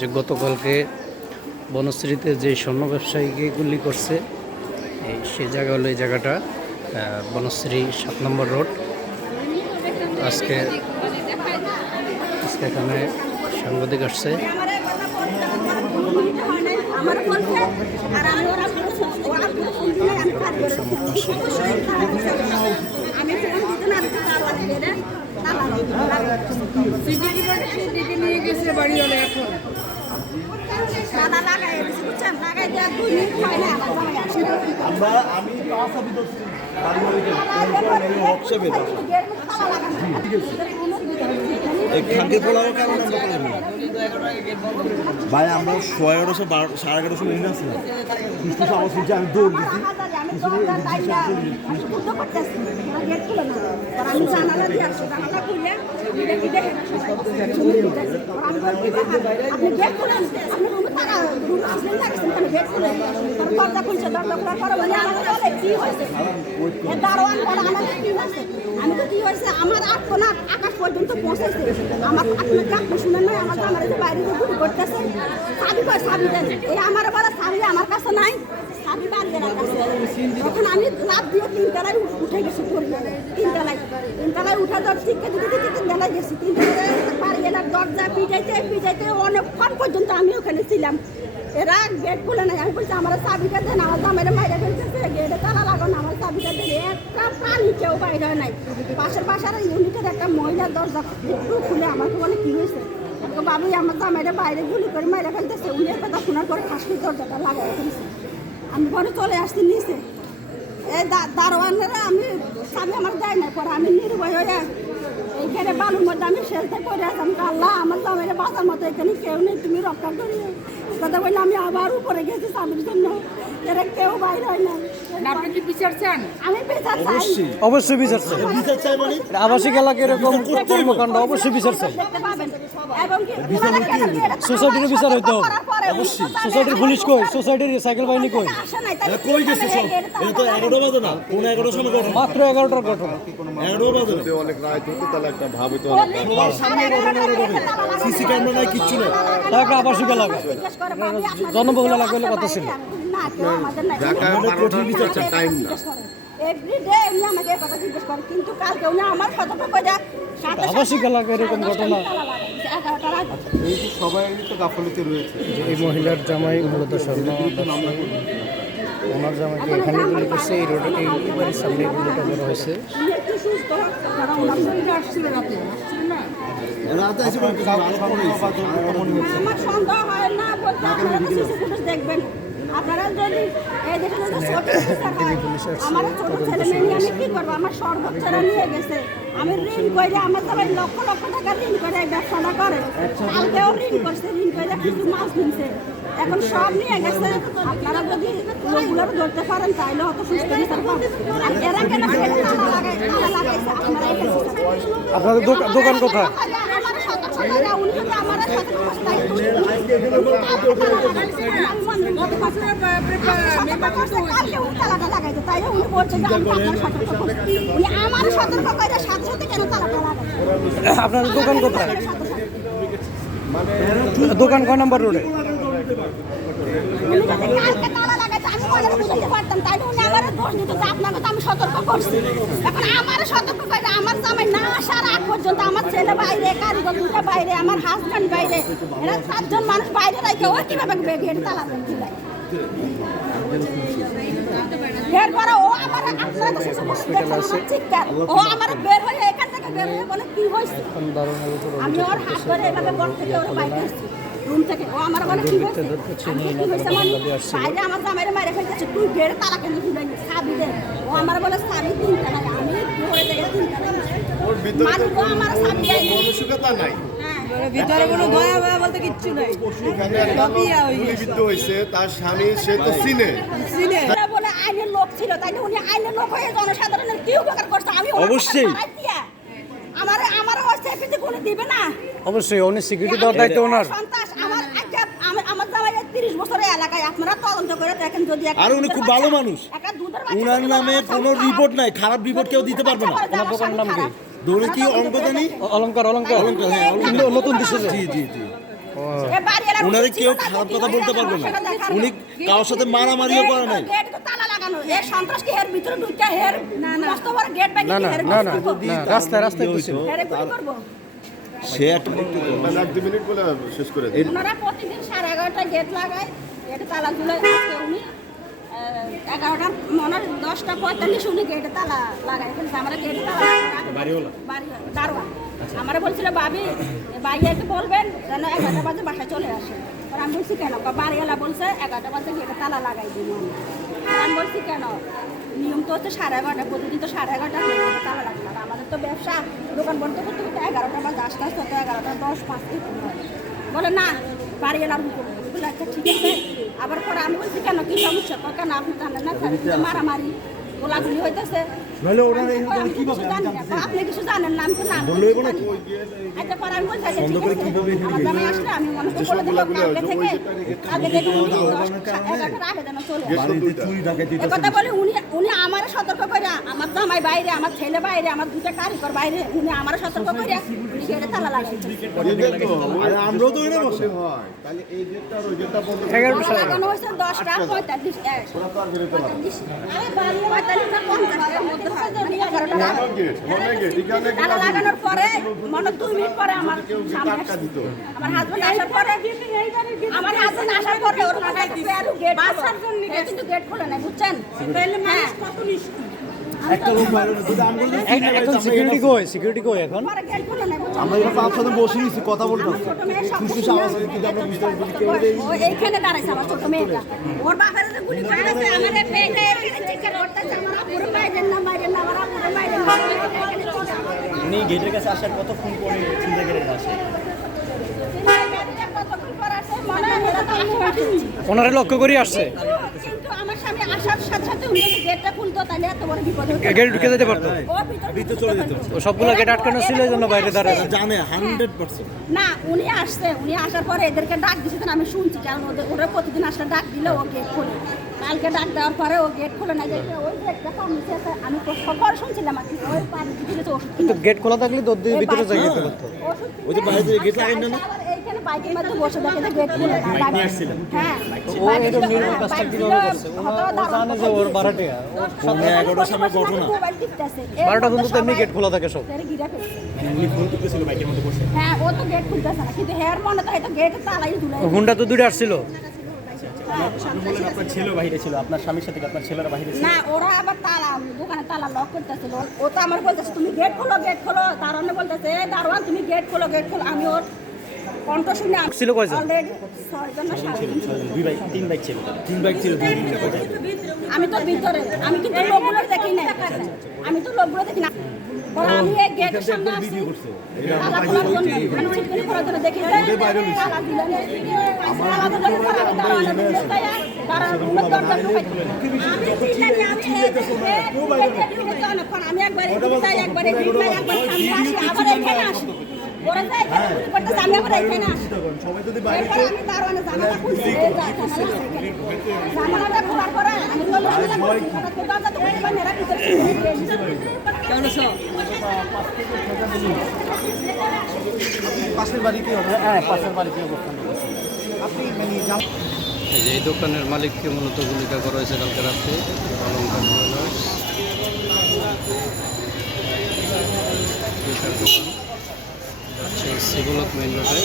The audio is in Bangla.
যে গতকালকে বনশ্রীতে যে স্বর্ণ ব্যবসায়ীকে গুলি করছে সেই জায়গা হলো এই জায়গাটা বনশ্রী 7 নম্বর রোড। আজকে এখানে সাংবাদিক আসছে। ভাই আমরা 11:30 মিনিট আসছিলাম, আমার শুনছি আমি দৌড় দিচ্ছি আমি তো কি হয়েছে আমার আত্মনাথ আকাশ পর্যন্ত পৌঁছেছে। আমার আত্মনাথ ডাক্তার শুনে নয় আমার আমার বাইরে গুলি করতেছে। সাবি কয় সাবি দেন এই আমার বলা সাবি আমার কাছে নাই, সাবি বাড়িয়ে রাখছে। তখন আমি রাত দিয়ে 3 তলায় উঠে গেছি, তিন তলায় উঠে ধর শিক্ষা দিতে 3 তলায় গেছি। 3 তলায় বাড়ি এলার দরজা পিটাইতে অনেকক্ষণ পর্যন্ত আমি ওখানে ছিলাম। এরা গেট খুলে নাই। আমি বলছি আমার চাবিটা দেন, আমার জামাইরে মাইরে ফেলতেছে, গেটে তালা লাগানো, আমার চাবিটা দেন। একটা প্রাণী কেউ বাইরে হয় নাই। পাশের বাসার ইউনিটের একটা মহিলার দরজা একটু খুলে আমাকে বলে কি হয়েছে, বাবু আমার জামাইরে বাইরে গুলি করে মাইরে ফেলতেছে। উনি কথা শোনার পরে ফাঁসির দরজাটা লাগাই ফেলছে। আমি পরে চলে আসছি নিচে, এই দারোয়ানেরা আমি চাবি আমার দেয় না। পরে আমি নির্ভয় হয়ে এইখানে বালুর মধ্যে আমি শেলতে পড়ে আসলাম। আল্লাহ আমার জামাইরে বাঁচার মতো এখানে কেউ নেই, তুমি রক্ষা করি কথা বললে। আমি আবার উপরে গেছি চাবির জন্য, এরা কেউ বাইরে হয় না। আপনি কি বিচার চান? আমি বিচার চাই, অবশ্যই বিচার চাই। আবাসিক এলাকায় এরকম কর্মকাণ্ড অবশ্যই বিচার চাই। দেখতে পাবেন। এবং সোসাইটির বিচার হইতে হবে। অবশ্যই সোসাইটির পুলিশ কই, সোসাইটির সাইকেল বাহিনী কই, কই গেছে সব? এটা তো 11টা বাজে না, কোন 11টার সময় ঘটনা? মাত্র 11টার ঘটনা। 11টা বাজে না, অনেক রাত হতো তাহলে একটা ভাব হতো। সিসি ক্যামেরা নাই, কিচ্ছু নেই। তা একটা আবাসিক এলাকা, জনবহুল এলাকা হলে কথা ছিল। ঢাকায় 12টার বিচার টাইম না। এভরিডে উনি আমাকে এই কথা জিজ্ঞেস করে, কিন্তু কালকে উনি আমার সতর্ক করে আবাসিক এলাকায় এরকম ঘটনা। এই যে সবাই তো গাফলতি রয়েছে। এই মহিলার জামাই মূলত স্বর্ণ ব্যবসায়ী। ওনার জামাইকে এখানে গুলি করছে, এই রোডে এই বাড়ির সামনে গুলিটা করা হয়েছে। রাতে এসে বলতে আলো পড়ে গেছে। আমার সন্দেহ হয় না বলতে আপনারা তো সিসি ফুটেজ দেখবেন। আপনারা যদি এই দেখেন যে ছোট আমার ছোট ছেলে মেয়ে নিয়ে আমি কি করবো? আমার সর্বোচ্চরা নিয়ে গেছে। আমি ঋণ করে আমার সবাই লক্ষ লক্ষ টাকা ঋণ করে এই ব্যবসাটা করে। কালকেও ঋণ করছে, ঋণ করে কিছু মাছ কিনছে, এখন সব নিয়ে গেছে। আপনারা যদি ওগুলো ধরতে পারেন তাহলে অত সুস্থ বিচার পাবেন। আর এরা কেন তালা লাগাইছে আপনারা এটা আপনাদের দোকান কোথায়? আপনাদের দোকান কোথায়? দোকান কয় নম্বর রোডে? আমি সতর্ক করছি, এখন আমার সতর্ক করে আমার জামাই না আসার আগ পর্যন্ত আমার ছেলে বাইরে, কারিগর দুটো বাইরে, আমার হাজব্যান্ড বাইরে, এরা 7 জন মানুষ বাইরে রাখে ও কিভাবে গেট তালা দিলে। এরপরে ও আমার চিৎকার, ও আমার বের হয়ে এখান থেকে বের হয়ে বলে কি হয়েছে। আমি ওর হাত ধরে এভাবে বল থেকে ওর বাইরে আসছি রুম থেকে। ও আমার বলে কি হয়েছে, বাইরে আমার জামাইরে মাইরে ফেলতেছে, তুই গেড়ে তালা কেন দিবেন, সাবি দে। ও আমার বলে সাবি 3 তলায়, আমি ধরে থেকে 3 তলায় মালিক ও আমার সাবি দেয় মানসিকতা নাই, ভিতরে কোনো দয়া ভয়া বলতে কিচ্ছু নাই। গুলিবিদ্ধ হয়েছে তার স্বামী, সে তো চিনে। বলে আইনের লোক ছিল, তাইলে উনি আইনের লোক হয়ে জনসাধারণের কি উপকার করছে? আমি অবশ্যই আমার সেফটি কোনো দিবে না। অবশ্যই উনি সিকিউরিটি দেওয়ার দায়িত্ব ওনার। সন্তান আমার জামাই 30 বছরের এলাকায়, আপনারা তদন্ত করে দেখেন। যদি আর উনি খুব ভালো মানুষ, উনার নামে কোনো রিপোর্ট নাই, খারাপ রিপোর্ট কেউ দিতে পারবে না। ওনার দোকানের নাম কি? দৌড়ে কি অঙ্ক জানি, অলঙ্কার। হ্যাঁ, নতুন দিছে। জি জি জি। এ বাড়িওয়ালা ওনারে ছিল কেউ না, খারাপ কি কথা হয়েছে বলতে পারবে না। আমার সাথে দেখার উনি নেই। কারোর সাথে মারামারিও করে নাই। গেট তো তালা লাগানো এ সন্ত্রাসকে এর ভিতরে ঢুকে হের মস্ত বড় গেট না ভাঙি না হের না না করব না রাস্তায় রাস্তায় তো ছিল হেরে গুলি করব সে একটা মানে 1-2 মিনিট বলে শেষ করে দিই ওনারা প্রতিদিন 11:30টায় গেট লাগায় গেটে তালা ঝুলে আজকে উনি 11টা মনে হয় 10:45 উনি গেটে তালা লাগায় ফেলছে আমরা গেটে তালা বাড়িওয়ালা দারোয়ান আমরা বলছিল ভাবি ভাইয়াকে বলবেন যেন 11টা বাজে বাসায় চলে আসে আর আমি বলছি কেন বাড়িওয়ালা বলছে 11টা বাজে গেটে তালা লাগাই দিব আমি বলছি কেন নিয়ম তো হচ্ছে 11:30 প্রতিদিন তো 11:30 গেটে তালা লাগবে আর আমাদের তো ব্যবসা দোকান বন্ধ করতে করতে 11টা বাজে আসতে আসতে তো 11:10-5 বলে না বাড়িওয়ালার হুকুম বলে আচ্ছা ঠিক আছে আবার পরে আমি বলছি কেন কি সমস্যা কেন আপনি জানেন না স্যার মারামারি গোলাগুলি হইতেছে নইলে ওনারা এই আমি কি কিছু জানি না। আপনি কিছু জানেন না আমি তো না বললো এগো নাকি? আচ্ছা পরে আমি বলছি আচ্ছা, বন্ধ ঠিক করে আছে। কিভাবে এখানে আমার জামাই আসলে আমি মনে করি বলে দেবো কালকে থেকে আগে থেকে উনি 11টার আগে যেন চলে আসে। বাড়িতে চুরি ডাকাতি এ কথা বলে উনি আমারে সতর্ক করে আমার জামাই বাইরে আমার ছেলে বাইরে আমার দুটা কারিগর বাইরে উনি আমারে সতর্ক করে উনি গেটে তালা লাগাইছে আরে আমরাও তো এখানে বসে হয় তাহলে এই গেটটা আর ওই গেটটা বন্ধ করে 11টা তালা লাগানো হয়েছে 10:45 মধ্যে হয় মানে 11টা গেট অনেক গেট এখানে তালা লাগানোর পরে মনে 2 মিনিট পরে আমার সামনে আসছে। আমার হাজবেন্ড আসার পরে ওর মাথায় পেয়ালু গেট বাসার জন্য কিন্তু গেট খোলে না বুঝছেন তাহলে মানুষ কত নিষ্ঠুর একটা লোক বাইরে যদি আমরা এখন সিকিউরিটি কই এখন পরে গেট খোলে না বুঝছেন আমরা এখানে পাঁচ সাথে বসে নিয়েছি কথা বলতে ছোট মেয়ে সব ফুসফুসে আওয়াজ হলে কিন্তু আমরা বুঝতে পারবো যে কেউ নেই। ও এইখানে দাঁড়াইছে আমার ছোট মেয়েটা ওর বাপের যে গুলি করে আছে আমারে পেটে এখানে চিকেন করতেছে আমার আপুরে মাইরেন না আমার আপুরে মাইরেন না উনি গেটের কাছে আসার কতক্ষণ পরে ছিনতাইকারীরা আসে? কতক্ষণ পর আসে মনে হয় এরা তো আশেপাশে ওনারে লক্ষ্য করে আসছে কিন্তু আমার সামনে আসার সাথে সাথে উনি যদি গেটটা খুলতো তাহলে এত বড় বিপদ হতো না। গেট ঢুকে যেতে পারতো ও ভিতরে চলে যেত ও সবগুলো গেট আটকানো ছিল এই জন্য বাইরে দাঁড়ায় আছে। জানে 100%। না উনি আসছে উনি আসার পরে এদেরকে ডাক দিয়েছেন আমি শুনছি কারণ ওরা প্রতিদিন আসলে ডাক দিলে ও গেট খোলে কালকে ডাক দেওয়ার পরে ও গেট খোলে না যে ওই গেটটা সামনে আমি খবর শুনছিলাম আর কি ওই পানি দিতে ওষুধ কিন্তু গেট খোলা থাকলে দৌড় দিয়ে ভিতরে যাই যেতে পারতো ওষুধ ওই যে বাইরে থেকে গেট লাগাই না? আবার এইখানে বাইকের মধ্যে বসে দেখে যে গেট খুলে না হ্যাঁ ও এরকম নির্মম কাজটা কিভাবে করছে ও জানে যে ওর বাড়াটে পৌনে 11টার সময় ঘটনা। 12টা পর্যন্ত তো এমনি গেট খোলা থাকে সব উনি ফোন করতেছিল বাইকের মধ্যে বসে। হ্যাঁ ও তো গেট খুলতেছে না কিন্তু হেয়ার মনে তো হয়তো গেট তালাই ঝুলাই হুন্ডা তো দুটো আসছিল আপনি বললেন আপনার ছেলেও বাইরে ছিল, আপনার স্বামীর সাথে কি আপনার ছেলেরা বাইরে ছিল? না ওরা আবার তালা দোকানে তালা লক করতেছিল ও তো আমার বলতেছে তুমি গেট খোলো দারোয়ানে বলতেছে "এই দারোয়ান তুমি গেট খোলো আমি ওর কণ্ঠ শুনে ছিল কয়জন? অলরেডি 6 জন না 7 জন ছিল। 2 বাইক 3 বাইক ছিল। 3 বাইক ছিল। আমি তো ভিতরে আমি কিন্তু লোকগুলো দেখি না আমি তো লোকগুলো দেখি না ওরা আমি এই গেটের সামনে আসছি তালা খোলার জন্য আমি ছিটকিনি করার জন্য দেখি যে তালা দিলেন তালা দিলেন পরে আমি দারোয়ানে বলতে যাই দারোয়ানে দরজা ঢুকাই আমি চিল্লানি আমি একবার এদিকে যাই একবার এদিকে যাই একবার সামনে আসি আবার এখানে আসি ওরা যাই এখানে গুলি করতেছে আমি আবার এখানে আসি সবাই যদি বাইরে এরপরে আমি দারোয়ানে জানালা খুলছি এই জানালাটা খোলার পরে আমি বললাম দরজা তো খুলে মেয়েরা ভিতরে পাশের বাড়িতে হ্যাঁ পাশের বাড়িতে অবস্থান করছে। আপনি মানে এই যে এই দোকানের মালিককে মূলত গুলিকা করা হয়েছে কালকে রাতে অলঙ্কার জুয়েলার্স এটার দোকান হচ্ছে সিবলক মেইন রোডে